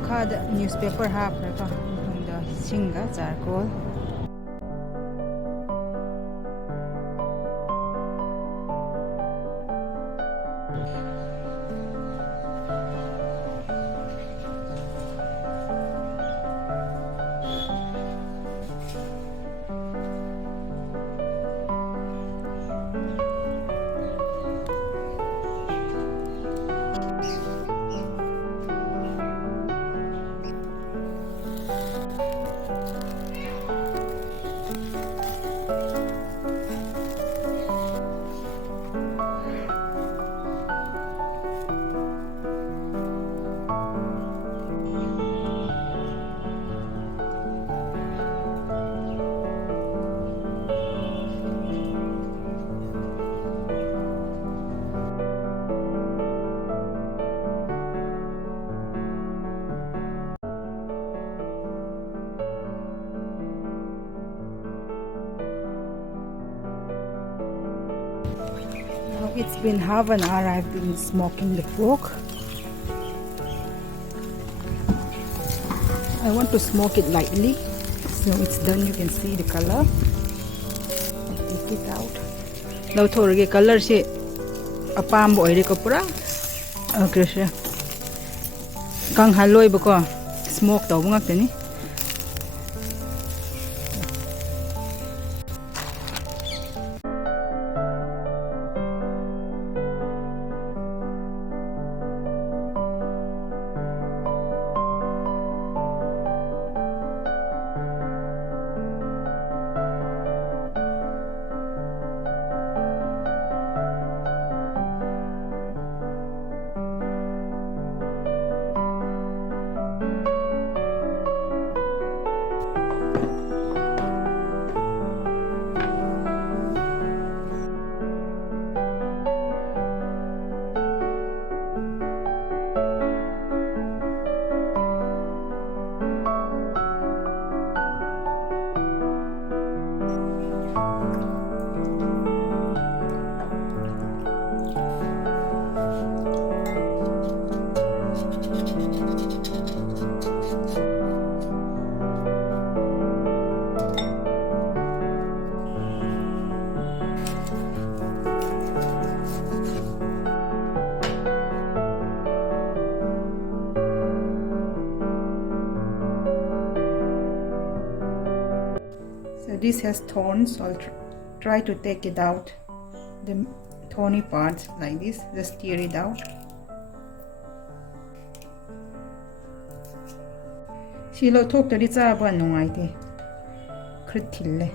ꯃꯈꯥꯗ ꯅ꯭ꯌꯨꯁꯄꯦꯄꯔ ꯍꯥꯞꯈ꯭ꯔꯦꯀꯣ ꯃꯇꯨꯡꯗ ꯁꯤꯡꯒ charcoal It's been half an hour I've been smoking the pork. I want to smoke it lightly so it's done. You can see the color. Take it out. Now thorage color se apam boy re ko pura okay sure kang haloi bako smoke taw ngak tani. So this has thorns, so I'll try to take it out, the thorny parts like this, just tear it out. Shilo talk to the chaba no idea. Critille.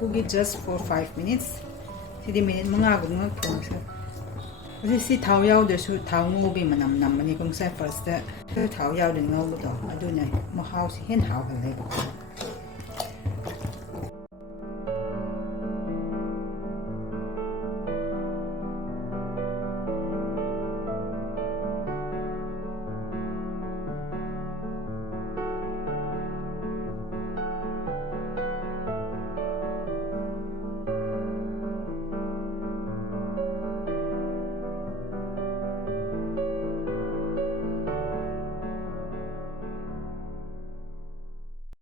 Cook it just for 5 minutes. Sidi minute mga gung ngak sa. Kasi si thau yaw de su thau ngobi manam nam mani kung sa first the thau yaw de ngau do. Adu nai mo house hen hau kan lai ba.